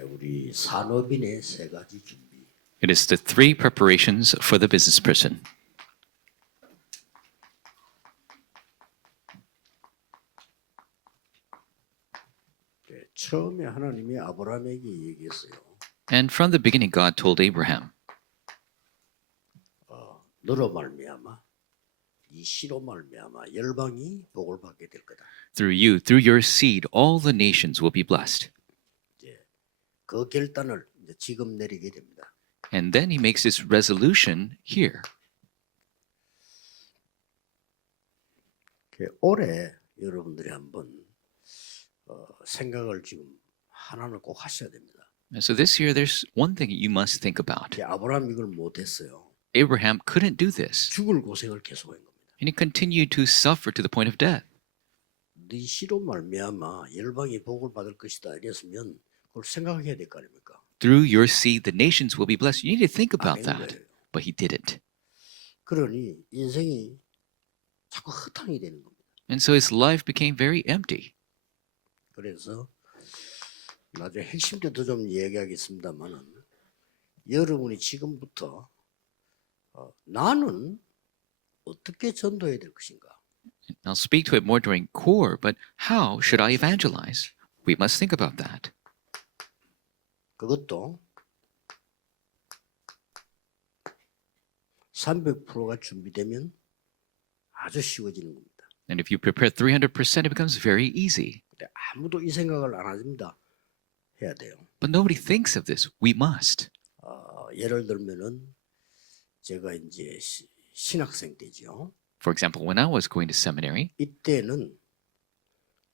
우리 산업인의 세 가지 준비. It is the three preparations for the business person. 처음에 하나님이 아브라함에게 얘기했어요. And from the beginning, God told Abraham, 너로 말미암아 이 씨로 말미암아 열방이 복을 받게 될 거다. through you, through your seed, all the nations will be blessed. 그 결단을 이제 지금 내리게 됩니다. And then he makes this resolution here. 올해 여러분들이 한번 생각을 지금 하나는 꼭 하셔야 됩니다. And so this year, there's one thing you must think about. 아브라함 이걸 못했어요. Abraham couldn't do this, 죽을 고생을 계속한 겁니다. and he continued to suffer to the point of death. 네 씨로 말미암아 열방이 복을 받을 것이다 이랬으면 그걸 생각해야 될 거 아닙니까? Through your seed, the nations will be blessed. You need to think about 아닌 that. 거예요. But he didn't. 그러니 인생이 자꾸 허탕이 되는 겁니다. And so his life became very empty. 그래서 나중에 핵심 때도 좀 얘기하겠습니다만은 여러분이 지금부터 나는 어떻게 전도해야 될 것인가? I'll speak to it more during core, but how should I evangelize? We must think about that. 그것도 300%가 준비되면 아주 쉬워지는 겁니다. And if you prepare 300%, it becomes very easy. 근데 아무도 이 생각을 안 합니다. 해야 돼요. But nobody thinks of this. We must. 예를 들면은 제가 이제 신학생 때죠. For example, when I was going to seminary, 이때는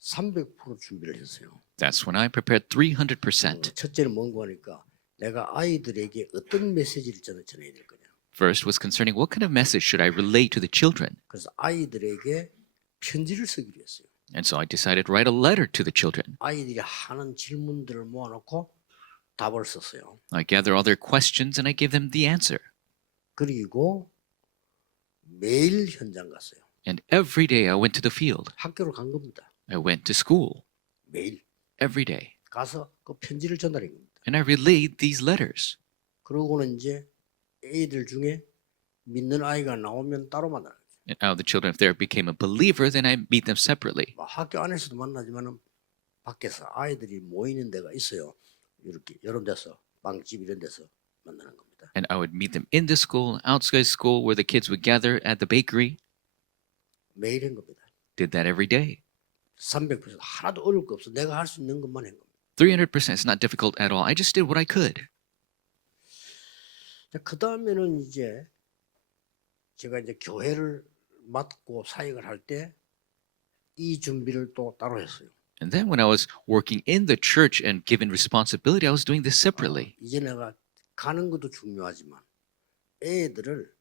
300% 준비를 했어요. that's when I prepared 300%. 첫째는 뭔가 하니까 내가 아이들에게 어떤 메시지를 전해야 될 거냐. First was concerning what kind of message should I relate to the children. 그래서 아이들에게 편지를 쓰기로 했어요. And so I decided to write a letter to the children. 아이들이 하는 질문들을 모아놓고 답을 썼어요. I gather all their questions and I give them the answer. 그리고 매일 현장 갔어요. And every day I went to the field. 학교를 간 겁니다. I went to school 매일 every day. 가서 그 편지를 전달한 겁니다. And I relayed these letters. 그러고는 이제 애들 중에 믿는 아이가 나오면 따로 만나요. And out of the children, if there became a believer, then I meet them separately. 학교 안에서도 만나지만은 밖에서 아이들이 모이는 데가 있어요. 이렇게 이런 데서 빵집 이런 데서 만나는 겁니다. And I would meet them in the school, outside school, where the kids would gather at the bakery. 매일 한 겁니다. Did that every day. 300% 하나도 어려울 거 없어. 내가 할 수 있는 것만 한 겁니다. 300% is not difficult at all. I just did what I could. 그 다음에는 이제 제가 이제 교회를 맡고 사역을 할 때 이 준비를 또 따로 했어요. And then when I was working in the church and given responsibility, I was doing this separately. 이제 내가 가는 것도 중요하지만 애들을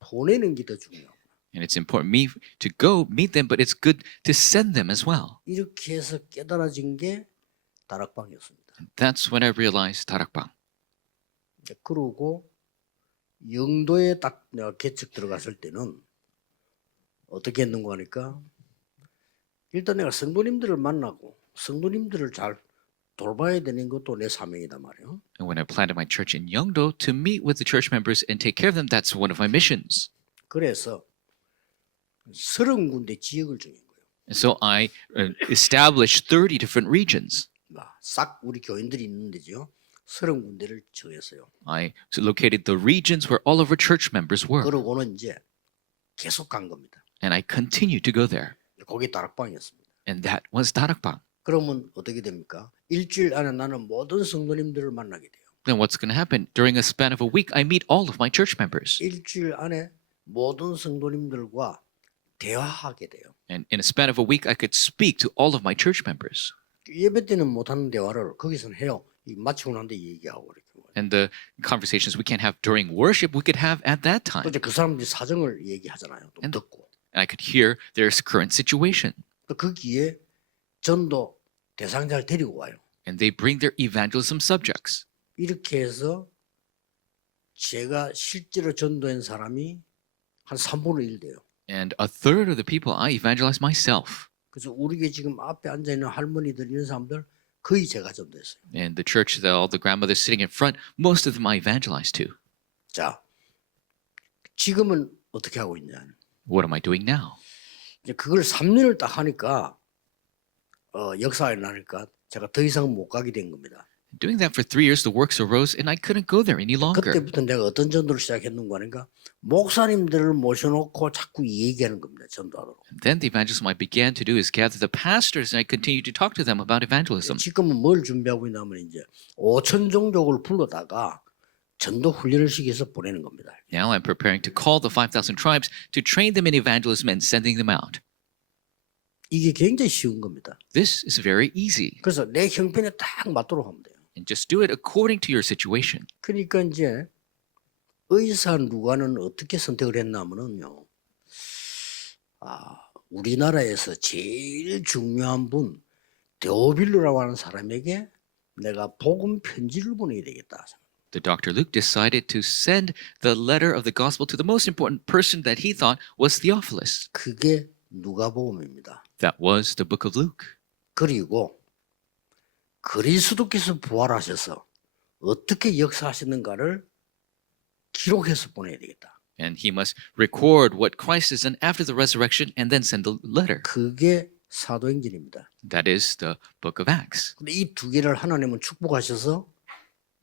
보내는 게 더 중요하고 And it's important me to go meet them, but it's good to send them as well. 이렇게 해서 깨달아진 게 다락방이었습니다. And that's when I realized 다락방. 그러고 영도에 딱 내가 개척 들어갔을 때는 어떻게 했는가 하니까 일단 내가 성도님들을 만나고 성도님들을 잘 돌봐야 되는 것도 내 사명이다 말이에요. And when I planted my church in Yeongdo, to meet with the church members and take care of them, that's one of my missions. 그래서 30군데 지역을 정한 거예요. And so I established 30 different regions. 싹 우리 교인들이 있는 데죠. 30군데를 정했어요. I located the regions where all of our church members were. 그러고는 이제 계속 간 겁니다. And I continued to go there. 거기 다락방이었습니다. And that was 다락방. 그러면 어떻게 됩니까? 일주일 안에 나는 모든 성도님들을 만나게 돼요. Then what's going to happen? During a span of a week, I meet all of my church members. 일주일 안에 모든 성도님들과 대화하게 돼요. And in a span of a week, I could speak to all of my church members. 예배 때는 못하는 대화를 거기서는 해요. 마치고 난 뒤에 얘기하고 이렇게. And the conversations we can't have during worship, we could have at that 또 time. 이제 그 사람들이 사정을 얘기하잖아요. 또 듣고. And I could hear their current situation. 또 거기에 전도 대상자를 데리고 와요. And they bring their evangelism subjects. 이렇게 해서 제가 실제로 전도한 사람이 한 3분의 1 돼요. And a third of the people I evangelize myself. 그래서 우리 교회 지금 앞에 앉아있는 할머니들 이런 사람들 거의 제가 전도했어요. And the church that all the grandmothers sitting in front, most of them I evangelized to. 자, 지금은 어떻게 하고 있냐? What am I doing now? 이제 그걸 3년을 딱 하니까 역사에 나니까 제가 더 이상 못 가게 된 겁니다. Doing that for 3 years, the works arose, and I couldn't go there any longer. 그때부터 내가 어떤 전도를 시작했는가 하니까 목사님들을 모셔놓고 자꾸 얘기하는 겁니다. 전도하도록. Then the evangelism I began to do is gather the pastors, and I continued to talk to them about evangelism. 지금은 뭘 준비하고 있냐면 이제 5천 종족을 불러다가 전도 훈련을 시켜서 보내는 겁니다. Now I'm preparing to call the 5,000 tribes to train them in evangelism and sending them out. 이게 굉장히 쉬운 겁니다. This is very easy. 그래서 내 형편에 딱 맞도록 하면 돼요. And just do it according to your situation. 그러니까 이제 의사 누가는 어떻게 선택을 했냐면은요. 우리나라에서 제일 중요한 분 데오빌로라고 하는 사람에게 내가 복음 편지를 보내야 되겠다. The Dr. Luke decided to send the letter of the gospel to the most important person that he thought was Theophilus. 그게 누가복음입니다. That was the book of Luke. 그리고 그리스도께서 부활하셔서 어떻게 역사하셨는가를 기록해서 보내야 되겠다. And he must record what Christ has done after the resurrection and then send the letter. 그게 사도행전입니다. That is the book of Acts. 근데 이 두 개를 하나님은 축복하셔서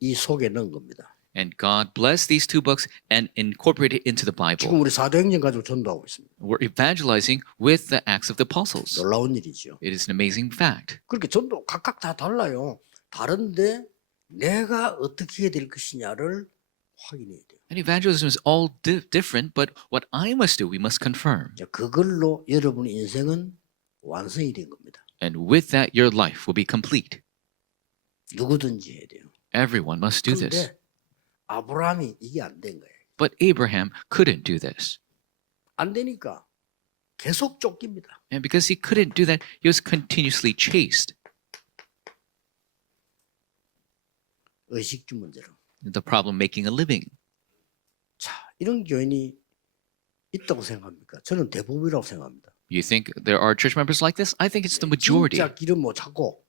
이 속에 넣은 겁니다. And God blessed these two books and incorporated it into the 지금 Bible. 우리 사도행전 가지고 전도하고 있습니다. We're evangelizing with the Acts of the Apostles. 놀라운 일이죠. It is an amazing fact. 그렇게 전도 각각 다 달라요. 다른데 내가 어떻게 해야 될 것이냐를 확인해야 돼요. And evangelism is all different, but what I must do, we must confirm. 자, 그걸로 여러분의 인생은 완성이 된 겁니다. And with that, your life will be complete. 누구든지 해야 돼요. Everyone must do this. 그런데 아브라함이 이게 안 된 거예요. But Abraham couldn't do this. 안 되니까 계속 쫓깁니다. And because he couldn't do that, he was continuously chased. 의식주 문제로. The problem making a living. 자, 이런 교인이 있다고 생각합니까? 저는 대부분이라고 생각합니다. You think there are church members like this? I think it's the majority. 진짜 길은 못 찾고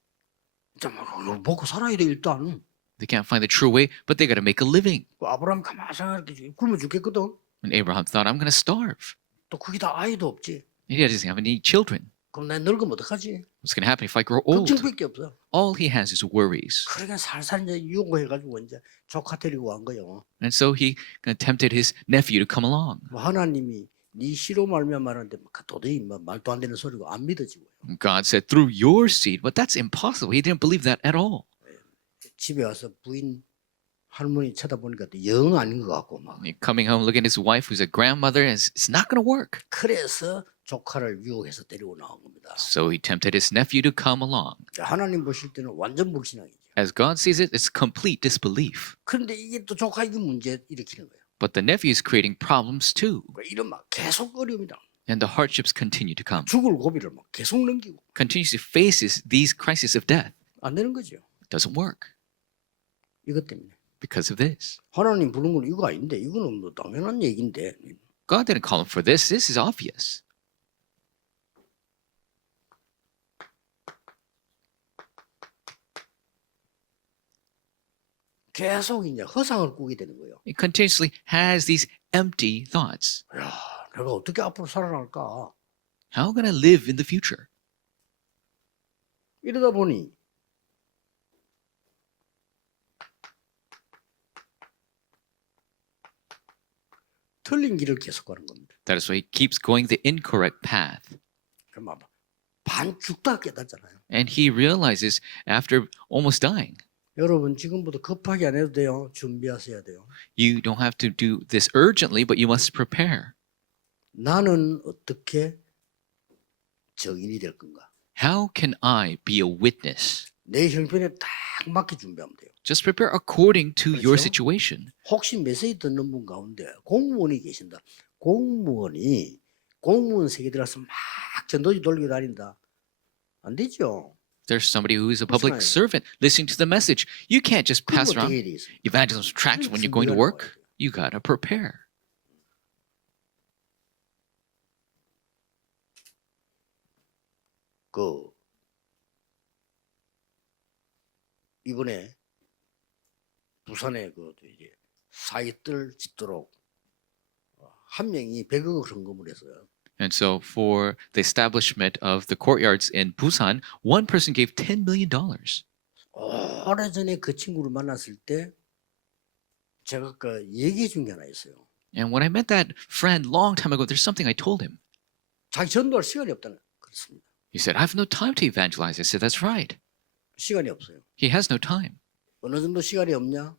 진짜 먹고 살아야 돼 일단. They can't find the true way, but they got to make a living. 그 아브라함 가만히 생각해 굶어 죽겠거든. And Abraham thought, I'm going to starve. 또 거기다 아이도 없지. And he doesn't have any children. 그럼 나 늙으면 어떡하지? What's going to happen if I grow old? 걱정밖에 없어. All he has is worries. 그러니까 살살 이제 유혹해가지고 이제 조카 데리고 간 거요. And so he tempted his nephew to come along. 뭐 하나님이 네 씨로 말면 말하는데 도저히 말도 안 되는 소리고 안 믿어지고요. God said, through your seed. But that's impossible. He didn't believe that at all. 집에 와서 부인 할머니 쳐다보니까 영 아닌 것 같고 막. Coming home, looking at his wife, who's a grandmother, and it's not going to work. 그래서 조카를 유혹해서 데리고 나온 겁니다. So he tempted his nephew to come along. 하나님 보실 때는 완전 불신앙이죠. As God sees it, it's complete disbelief. 그런데 이게 또 조카 이게 문제 일으키는 거예요. But the nephew is creating problems too. 이런 막 계속 어려움이다. And the hardships continue to come. 죽을 고비를 막 계속 넘기고 Continues to face these crises of death. 안 되는 거죠. It doesn't work 이것 때문에. because of this. 하나님 부른 건 이거 아닌데 이거는 뭐 당연한 얘기인데. God didn't call him for this. This is obvious. 계속 이제 허상을 꾸게 되는 거예요. He continuously has these empty thoughts. 야, 내가 어떻게 앞으로 살아날까? How can I live in the future? 이러다 보니 틀린 길을 계속 가는 겁니다. That is why he keeps going the incorrect path. 그럼 반 죽다 깨닫잖아요. And he realizes after almost dying, 여러분 지금부터 급하게 안 해도 돼요. 준비하셔야 돼요. you don't have to do this urgently, but you must prepare. 나는 어떻게 증인이 될 건가? How can I be a witness? 내 형편에 딱 맞게 준비하면 돼요. Just prepare according to your 그렇죠? situation. 혹시 메시지 듣는 분 가운데 공무원이 계신다. 공무원이 공무원 세계 들어가서 막 전도지 돌리고 다닌다. 안 되죠. There's somebody who is a public 그렇잖아요. servant listening to the message. You can't just 그럼 pass around 어떻게 해야 돼 있어요? evangelism tracts when you're going to work. You gotta prepare. 그 이번에 부산에 그 이제 사이뜰 짓도록 한 명이 100억을 헌금을 했어요. And so for the establishment of the courtyards in Busan, one person gave $10 million. 오래전에 그 친구를 만났을 때 제가 그 얘기 준 게 하나 있어요. And when I met that friend long time ago, there's something I told him. 자기 전도할 시간이 없다는 그렇습니다. He said, I have no time to evangelize. I said, that's right. 시간이 없어요. He has no time. 어느 정도 시간이 없냐?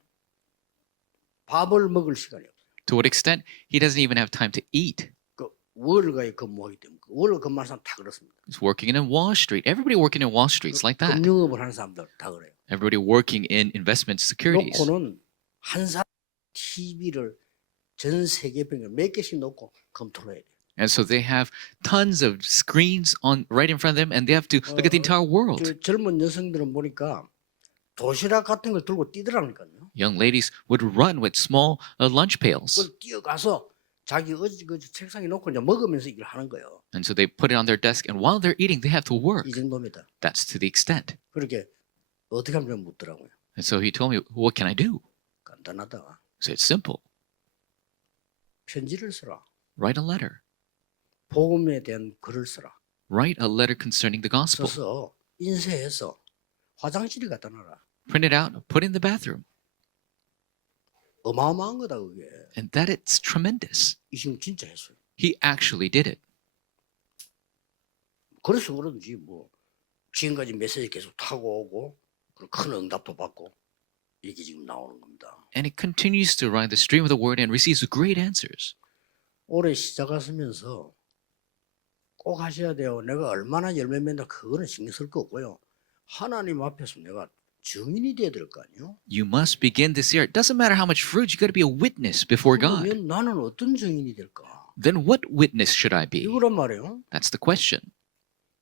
밥을 먹을 시간이 없어요. To what extent? He doesn't even have time to eat. 그 월가에 근무하기 때문에 월가 근무하는 사람 다 그렇습니다. He's working in Wall Street. Everybody working in Wall Street is like that. 금융업을 하는 사람들 다 그래요. Everybody working in investment securities. 놓고는 한 사람 TV를 전 세계병에 몇 개씩 놓고 검토를 해야 돼요. And so they have tons of screens on right in front of them, and they have to look at the entire world. 저 젊은 여성들은 보니까 도시락 같은 걸 들고 뛰더라니까요. Young ladies would run with small lunch pails. 그걸 뛰어가서 자기 그 책상에 놓고 이제 먹으면서 일을 하는 거예요. And so they put it on their desk, and while they're eating, they have to work. 이 정도입니다. That's to the extent. 그렇게 어떻게 하면 묻더라고요. And so he told me, what can I do? 간단하다. So it's simple. 편지를 쓰라. Write a letter. 복음에 대한 글을 쓰라. Write a letter concerning the gospel. 써서 인쇄해서 화장실에 갖다 놔라. Print it out, put it in the bathroom. 어마어마한 거다 그게. And that it's tremendous. 이 친구 진짜 했어요. He actually did it. 그래서 그런지 뭐 지금까지 메시지 계속 타고 오고 그리고 큰 응답도 받고 이게 지금 나오는 겁니다. And it continues to ride the stream of the word and receives great answers. 올해 시작하시면서 꼭 하셔야 돼요. 내가 얼마나 열매 맺나 그거는 신경 쓸 거 없고요. 하나님 앞에서 내가 증인이 돼야 될 거 아니에요? You must begin this year. It doesn't matter how much fruit, you got to be a witness before God. 그러면 나는 어떤 증인이 될까? Then what witness should I be? 이거란 말이에요. That's the question.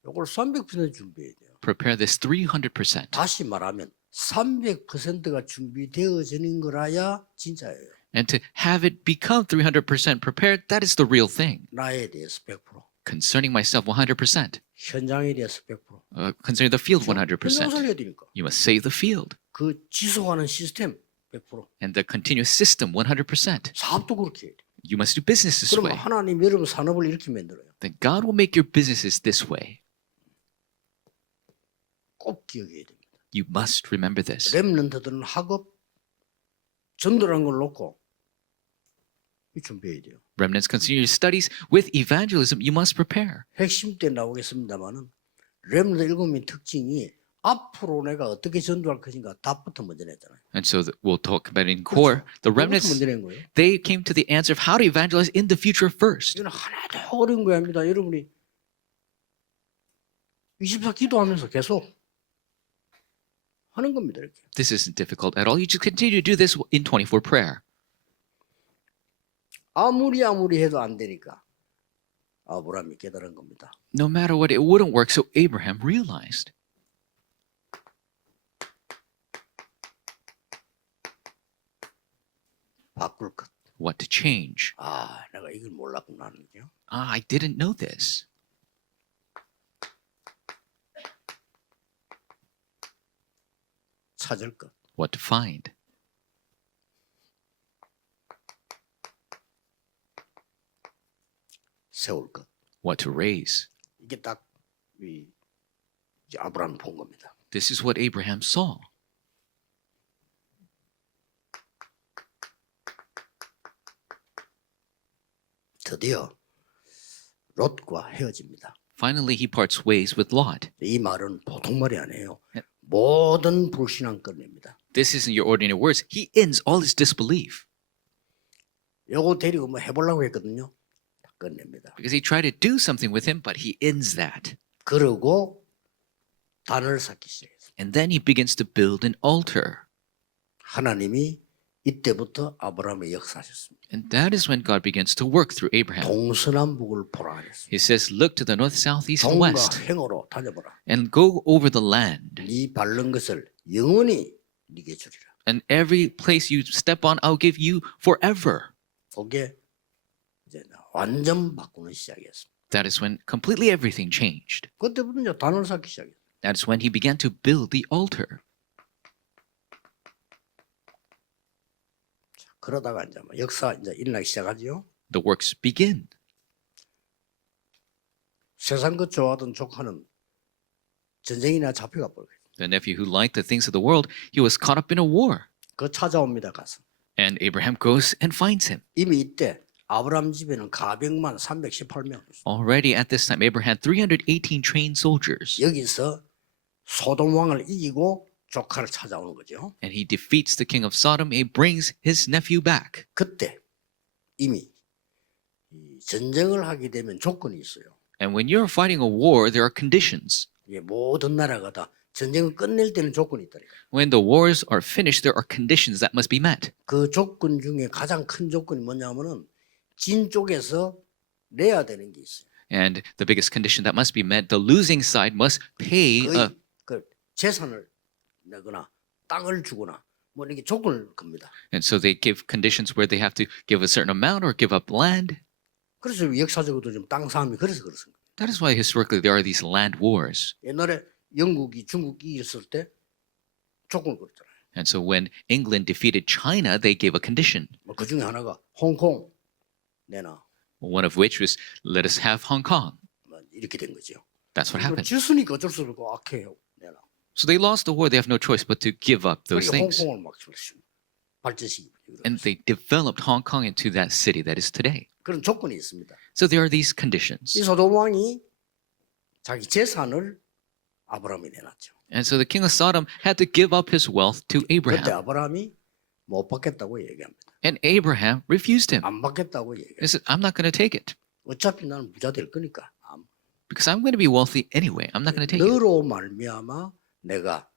이걸 300% 준비해야 돼요. Prepare this 300%. 다시 말하면 300%가 준비되어지는 거라야 진짜예요. And to have it become 300% prepared, that is the real thing. 나에 대해서 100%, Concerning myself 100%. 현장에 대해서 100%. Concerning the field 현장 100%. 살려야 되니까. You must save the field. 그 지속하는 시스템 100%. And the continuous system 100%. 사업도 그렇게 해야 돼. You must do business this 그러면 way. 하나님 여러분 산업을 이렇게 만들어요. Then God will make your businesses this way. 꼭 기억해야 됩니다. You must remember this. 렘넌트들은 학업, 전도라는 걸 놓고 준비해야 돼요. Remnants continue your studies. With evangelism, you must prepare. 핵심 때 나오겠습니다만은 렘넌트 7명의 특징이 앞으로 내가 어떻게 전도할 것인가 답부터 먼저 냈잖아요. And so we'll talk about it in core. The 답부터 remnants, 먼저 낸 거예요. they came to the answer of how to evangelize in the future first. 이건 하나도 어려운 거 아닙니다. 여러분이 24 기도하면서 계속 하는 겁니다. 이렇게. This isn't difficult at all. You just continue to do this in 24 prayer. 아무리 해도 안 되니까 아브라함이 깨달은 겁니다. No matter what, it wouldn't work. So Abraham realized. 바꿀 것. What to change. 아, 내가 이걸 몰랐구나 하는요. I didn't know this. 찾을 것. What to find. 세울 것. What to raise. 이게 딱 아브라함이 본 겁니다. This is what Abraham saw. 드디어 롯과 헤어집니다. Finally, he parts ways with Lot. 이 말은 보통 말이 아니에요. 모든 불신앙 끝냅니다. This isn't your ordinary words. He ends all his disbelief. 요거 데리고 뭐 해보려고 했거든요. 다 끝냅니다. Because he tried to do something with him, but he ends that. 그러고 단을 쌓기 시작했어요. And then he begins to build an altar. 하나님이 이때부터 아브라함의 역사하셨습니다. And that is when God begins to work through Abraham. 동서남북을 보라 하셨습니다. He says, look to the north, south, east, and 동과 west, 행으로 다녀보라. and go over the land. 네 밟는 것을 영원히 네게 주리라. And every place you step on, I'll give you forever. 그게 이제 완전 바꾸는 시작이었습니다. That is when completely everything changed. 그때부터 이제 단을 쌓기 시작했어요. That is when he began to build the altar. 그러다가 이제 뭐 역사 이제 일어나기 시작하죠. The works begin. 세상 것 좋아하던 조카는 전쟁이나 잡혀가 버려요. The nephew who liked the things of the world, he was caught up in a war. 그 찾아옵니다 가서. And Abraham goes and finds him. 이미 이때 아브라함 집에는 가병만 318명. Already at this time, Abraham had 318 trained soldiers. 여기서 소돔 왕을 이기고 조카를 찾아오는 거죠. And he defeats the king of Sodom and brings his nephew back. 그때 이미 이 전쟁을 하게 되면 조건이 있어요. And when you're fighting a war, there are conditions. 이게 모든 나라가 다 전쟁을 끝낼 때는 조건이 있다. When the wars are finished, there are conditions that must be met. 그 조건 중에 가장 큰 조건이 뭐냐면은 진 쪽에서 내야 되는 게 있어요. And the biggest condition that must be met, the losing side must pay 거의 그 재산을 내거나 땅을 주거나 뭐 이렇게 조건을 겁니다. and so they give conditions where they have to give a certain amount or give up land. 그래서 역사적으로도 좀 땅 싸움이 그래서 그렇습니다. That is why historically there are these land wars. 옛날에 영국이 중국이 이겼을 때 조건을 걸었잖아요. And so when England defeated China, they gave a condition, 뭐 그 중에 하나가 홍콩 내놔. one of which was let us have Hong Kong. 뭐 이렇게 된 거죠. That's what happened. 지수니까 어쩔 수 없고 악해요. 내놔. So they lost the war. They have no choice but to give up those 그러니까 things. 홍콩을 막 발전시키고 And they developed Hong Kong into that city that is today. 그런 조건이 있습니다. So there are these 이 conditions. 소돔 왕이 자기 재산을 아브라함이 내놨죠. And so the king of Sodom had to give up his wealth to 그때 Abraham. 아브라함이 못 받겠다고 얘기합니다. And Abraham refused him. 안 받겠다고 얘기해요. He said, I'm not going to take it 어차피 나는 부자 될 거니까 because I'm going to be wealthy anyway. I'm not going to take it. 너로 말미암아 내가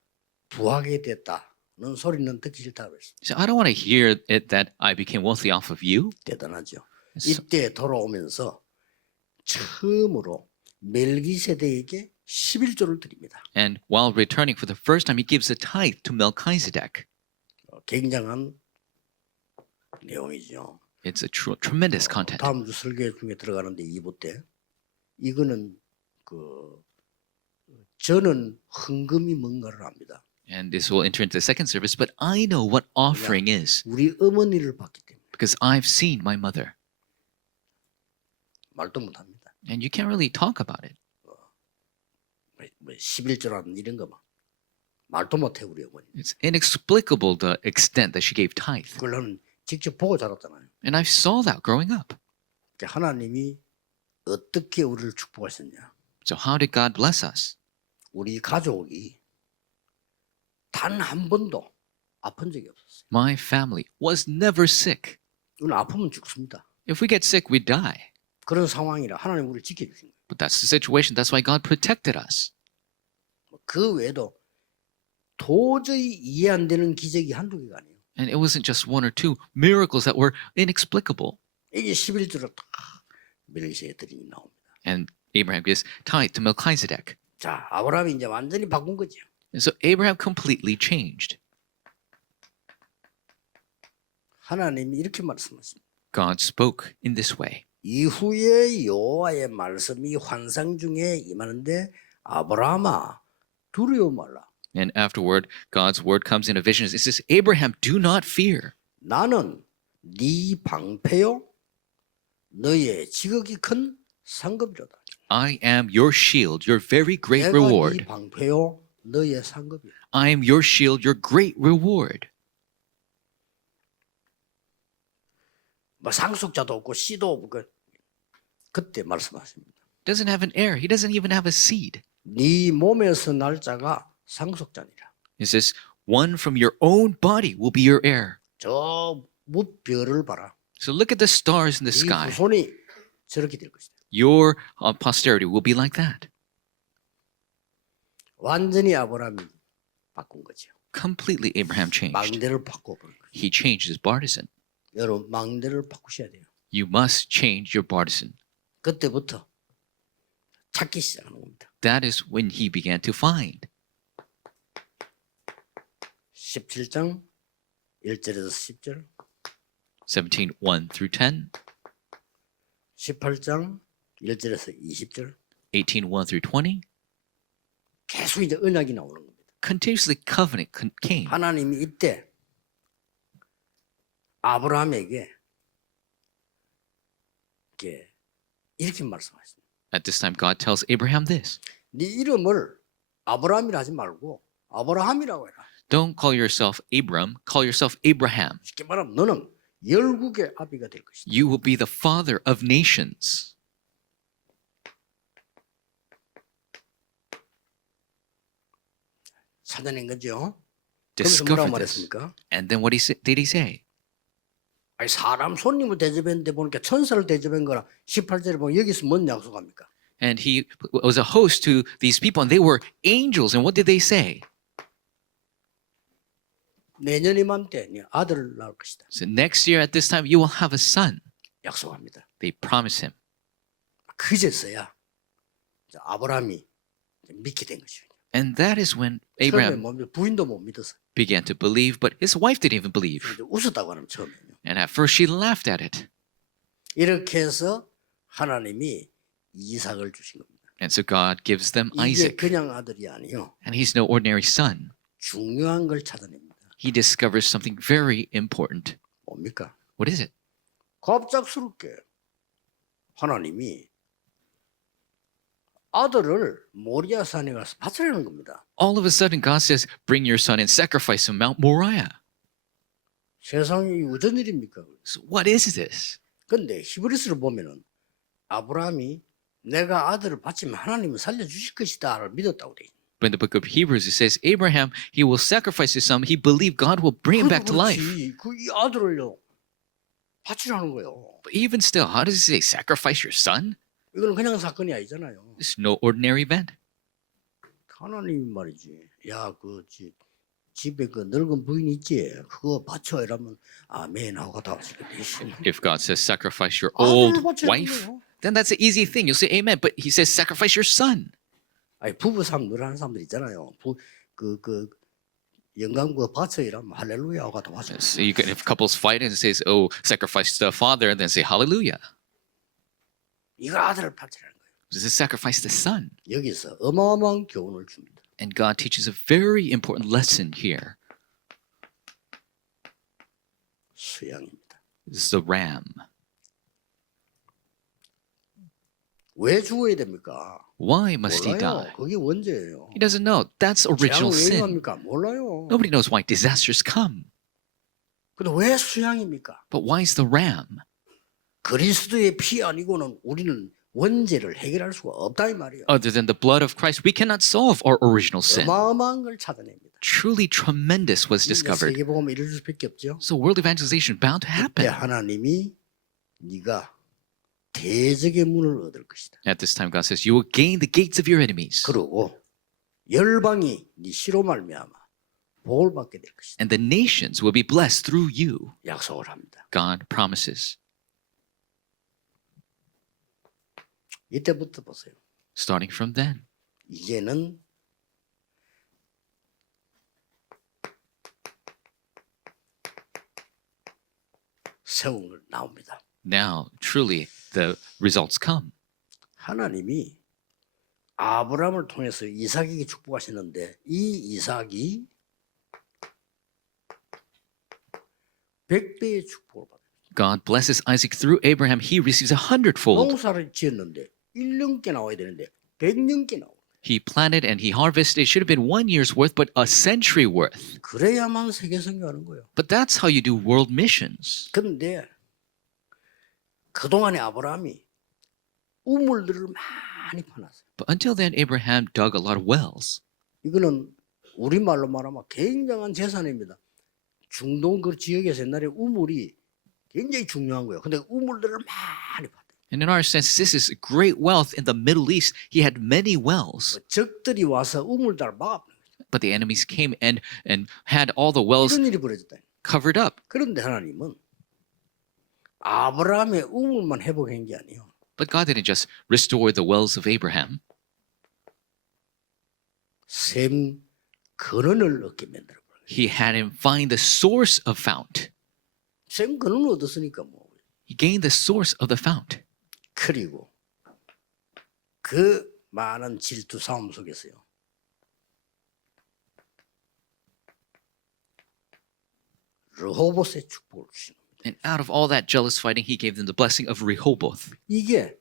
부하게 됐다는 소리는 듣기 싫다 그랬어요. So I don't want to hear it that I became wealthy off of you. 대단하죠. So- 이때 돌아오면서 처음으로 멜기세덱에게 11조를 드립니다. And while returning for the first time, he gives a tithe to Melchizedek. 굉장한 내용이죠. It's a tremendous content. 다음 주 설교 중에 들어가는데 2부 때 이거는 그 저는 헌금이 뭔가를 압니다. And this will enter into the second service, but I know what offering is 우리 어머니를 봤기 때문에 because I've seen my mother. 말도 못합니다. And you can't really talk about it. 뭐 11조라는 이런 거 막 말도 못해 우리 어머니. It's inexplicable the extent that she gave tithe. 그걸 나는 직접 보고 자랐잖아요. And I saw that growing up. 하나님이 어떻게 우리를 축복하셨냐? So how did God bless us? 우리 가족이 단 한 번도 아픈 적이 없었어요. My family was never sick. 이건 아프면 죽습니다. If we get sick, we die. 그런 상황이라 하나님 우리를 지켜주신 거예요. But that's the situation. That's why God protected us. 그 외에도 도저히 이해 안 되는 기적이 한두 개가 아니에요. And it wasn't just one or two miracles that were inexplicable. 이게 11조를 딱 멜기세덱 드림이 나옵니다. And Abraham gives tithe to Melchizedek. 자, 아브라함이 이제 완전히 바꾼 거죠. And so Abraham completely changed. 하나님이 이렇게 말씀하십니다. God spoke in this way. 이후에 여호와의 말씀이 환상 중에 임하는데 아브라함아 두려워 말라. And afterward, God's word comes in a vision. It says, Abraham, do not fear. 나는 네 방패요 너의 지극히 큰 상급이로다. I am your shield, your very great 내가 네 reward. 방패요 너의 상급이야. I am your shield, your great reward. 뭐 상속자도 없고 씨도 없고 그때 말씀하십니다. Doesn't have an heir. He doesn't even have a seed. 네 몸에서 날 자가 상속자니라. It says, one from your own body will be your heir. 저 무별을 봐라. So look at the stars in the 네 sky. 후손이 저렇게 될 것이다. Your posterity will be like that. 완전히 아브라함이 바꾼 거죠. Completely Abraham changed. 망대를 바꿔버린 거죠. He changed his partisan. 여러분 망대를 바꾸셔야 돼요. You must change your partisan. 그때부터 찾기 시작하는 겁니다. That is when he began to find. 17장 1절에서 10절 17, 1 through 10, 18장 1절에서 20절 18, 1 through 20. 계속 이제 언약이 나오는 겁니다. Continuously covenant came. 하나님이 이때 아브라함에게 이렇게 말씀하십니다. At this time, God tells Abraham this. 네 이름을 아브라함이라 하지 말고 아브라함이라고 해라. Don't call yourself Abram, call yourself Abraham. 쉽게 말하면 너는 열국의 아비가 될 것이다. You will be the father of nations. 찾아낸 거죠. 그래서 뭐라고 Discover this. 말했습니까? And then what did he say? 아니, 사람 손님을 대접했는데 보니까 천사를 대접한 거라 18절에 보면 여기서 뭔 약속합니까? And he was a host to these people, and they were angels. And what did they say? 내년 이맘때 네 아들을 낳을 것이다. So next year at this time, you will have a son. 약속합니다. They promise him. 그제서야 아브라함이 믿게 된 것이죠. And that is when 처음에 Abraham 뭐 부인도 못 믿었어. began to believe, but his wife didn't even believe. 웃었다고 하는 처음에요. And at first she laughed at it. 이렇게 해서 하나님이 이삭을 주신 겁니다. And so God gives them 이게 Isaac. 그냥 아들이 아니요. And he's no ordinary son. 중요한 걸 찾아냅니다. He discovers something very important. 뭡니까? What is it? 갑작스럽게 하나님이 아들을 모리아산에 가서 바치라는 겁니다. All of a sudden, God says, bring your son and sacrifice him Mount Moriah. 세상이 어떤 일입니까? So what is this? 근데 히브리스를 보면은 아브라함이 내가 아들을 바치면 하나님은 살려주실 것이다를 믿었다고 돼 있어요. But in the book of Hebrews, it says, Abraham, he will sacrifice his son. He believed God will bring him back to life. 이 아들을요 바치라는 거예요. But even still, how does he say, sacrifice your son? 이거는 그냥 사건이 아니잖아요. It's no ordinary event. 하나님 말이지. 야, 집에 그 늙은 부인 있지? 그거 바쳐 이러면 아멘 하고 다 하시거든요. If God says, sacrifice your old 아들을 바치라는 wife, 거예요. then that's an easy thing. You'll say amen. But he says, sacrifice your son. 아니 부부 삼늘 하는 사람들 있잖아요. 영감과 바쳐 이러면 할렐루야 하고 다 하죠. So you can, if couples fight and it says, oh, sacrifice the father, then say hallelujah. 이거 아들을 바치라는 거예요. This is sacrifice the son. 여기서 어마어마한 교훈을 줍니다. And God teaches a very important lesson here. 수양입니다. This is the ram. 왜 죽어야 됩니까? Why must he 몰라요. die? 그게 원죄예요. He doesn't know. That's original 재앙은 왜 sin. 합니까? 몰라요. Nobody knows why disasters come. 근데 왜 수양입니까? But why is the ram? 그리스도의 피 아니고는 우리는 원죄를 해결할 수가 없다 이 말이에요. Other than the blood of Christ, we cannot solve our original sin. 어마어마한 걸 찾아냅니다. Truly tremendous was discovered. 세계복음 이룰 수밖에 없죠. So world evangelization bound to 그때 happen. 하나님이 네가 대적의 문을 얻을 것이다. At this time, God says, you will gain the gates of your enemies. 그리고 열방이 네 시로 말미암아 복을 받게 될 것이다. And the nations will be blessed through you. 약속을 합니다. God promises. 이때부터 보세요. Starting from then, 이제는 세운 걸 나옵니다. now truly the results come. 하나님이 아브라함을 통해서 이삭에게 축복하시는데 이 이삭이 100배의 축복을 받아요. God blesses Isaac through Abraham. He receives 100-fold. 농사를 지었는데 1년께 나와야 되는데 100년께 나와요. He planted and he harvested. It should have been 1 year's worth, but a century worth. 그래야만 세계 선교하는 거예요. But that's how you do world missions. 그런데 그동안에 아브라함이 우물들을 많이 파놨어요. But until then, Abraham dug a lot of wells. 이거는 우리말로 말하면 굉장한 재산입니다. 중동 그 지역에서 옛날에 우물이 굉장히 중요한 거예요. 근데 우물들을 많이 봤대요. And in our sense, this is great wealth in the Middle East. He had many wells. 적들이 와서 우물들을 막아. But the enemies came and had all the wells 이런 일이 벌어졌다. covered up. 그런데 하나님은 아브라함의 우물만 회복한 게 아니에요. But God didn't just restore the wells of Abraham. 샘 근원을 얻게 만들어 버려요. He had him find the source of fount. 샘 근원을 얻었으니까 뭐. He gained the source of the fount. 그리고 그 많은 질투 싸움 속에서요. 르호봇의 축복을 주시는 겁니다. And out of all that jealous fighting, he gave them the blessing of Rehoboth. 이게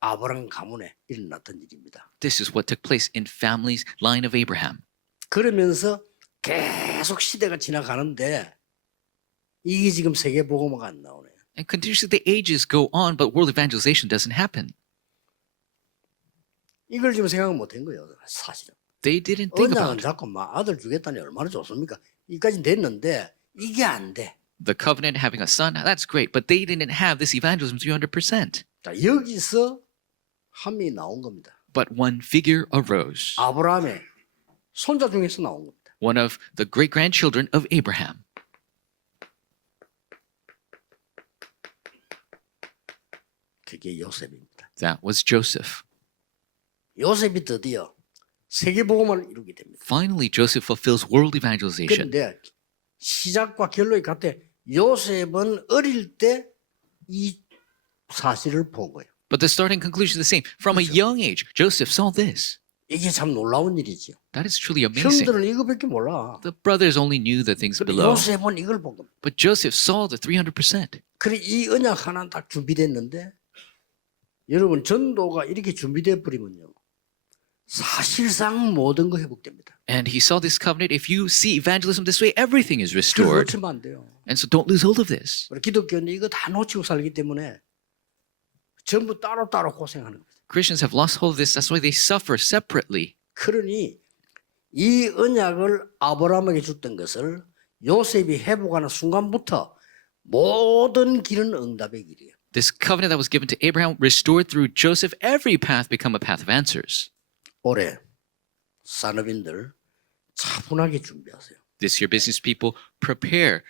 아브라함 가문에 일어났던 일입니다. This is what took place in family's line of Abraham. 그러면서 계속 시대가 지나가는데 이게 지금 세계 복음화가 안 나오네요. And continuously the ages go on, but world evangelization doesn't happen. 이걸 지금 생각 못한 거예요. 사실은. They didn't think 언약은 about it. 자꾸 막 아들 주겠다니 얼마나 좋습니까? 이까지 됐는데 이게 안 돼. The covenant, having a son, that's great, but they didn't have this evangelism 300%. 자, 여기서 한 명이 나온 겁니다. But one figure arose, 아브라함의 손자 중에서 나온 겁니다. one of the great-grandchildren of Abraham. 그게 요셉입니다. That was Joseph. 요셉이 드디어 세계 복음을 이루게 됩니다. Finally, Joseph fulfills world evangelization. 그런데 시작과 결론이 같아. 요셉은 어릴 때 이 사실을 본 거예요. But the start and conclusion is the same. From a young age, Joseph saw this. 이게 참 놀라운 일이지요. That is truly amazing. 형들은 이거밖에 몰라. The brothers only knew the things 근데 below. 요셉은 이걸 본 겁니다. But Joseph saw the 300%. 그래 이 언약 하나 딱 준비됐는데 여러분 전도가 이렇게 준비돼 버리면요. 사실상 모든 거 회복됩니다. And he saw this covenant. If you see evangelism this way, everything is 그걸 restored. 놓치면 안 돼요. And so don't lose hold of this. 우리 기독교는 이거 다 놓치고 살기 때문에 전부 따로따로 고생하는 거예요. Christians have lost hold of this. That's why they suffer separately. 그러니 이 언약을 아브라함에게 줬던 것을 요셉이 회복하는 순간부터 모든 길은 응답의 길이에요. This covenant that was given to Abraham, restored through Joseph, every path become a path of answers. 올해 산업인들 차분하게 준비하세요. This year, business people, prepare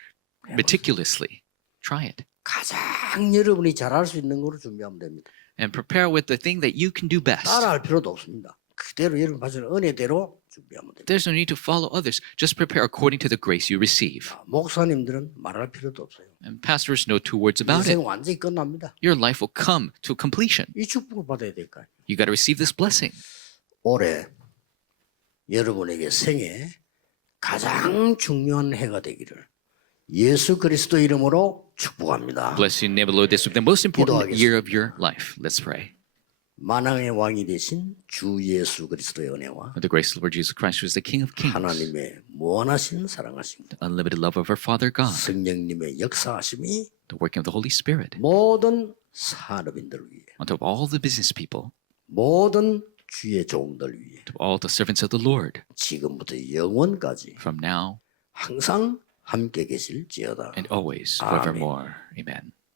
meticulously. Try it. 가장 여러분이 잘할 수 있는 거로 준비하면 됩니다. And prepare with the thing that you can do best. 따라할 필요도 없습니다. 그대로 여러분 받은 은혜대로 준비하면 됩니다. There's no need to follow others. Just prepare according to the grace you receive. 목사님들은 말할 필요도 없어요. And pastors know two words about it. 인생 완전히 끝납니다. Your life will come to completion. 이 축복을 받아야 될까요? You got to receive this blessing. 올해 여러분에게 생애 가장 중요한 해가 되기를 예수 그리스도 이름으로 축복합니다. Bless you, neighbor, Lord. This will be the most important 기도하겠습니다. year of your life. Let's pray. 만왕의 왕이 되신 주 예수 그리스도의 은혜와 With the grace of the Lord Jesus Christ, who is the King of Kings, 하나님의 무한하신 사랑하심, unlimited love of our Father God, 성령님의 역사하심이 the working of the Holy Spirit, 모든 산업인들을 위해 on top of all the business people, 모든 주의 종들 위해 to all the servants of the Lord, 지금부터 영원까지 from now 항상 함께 계실지어다. and always, Amen. forevermore. Amen.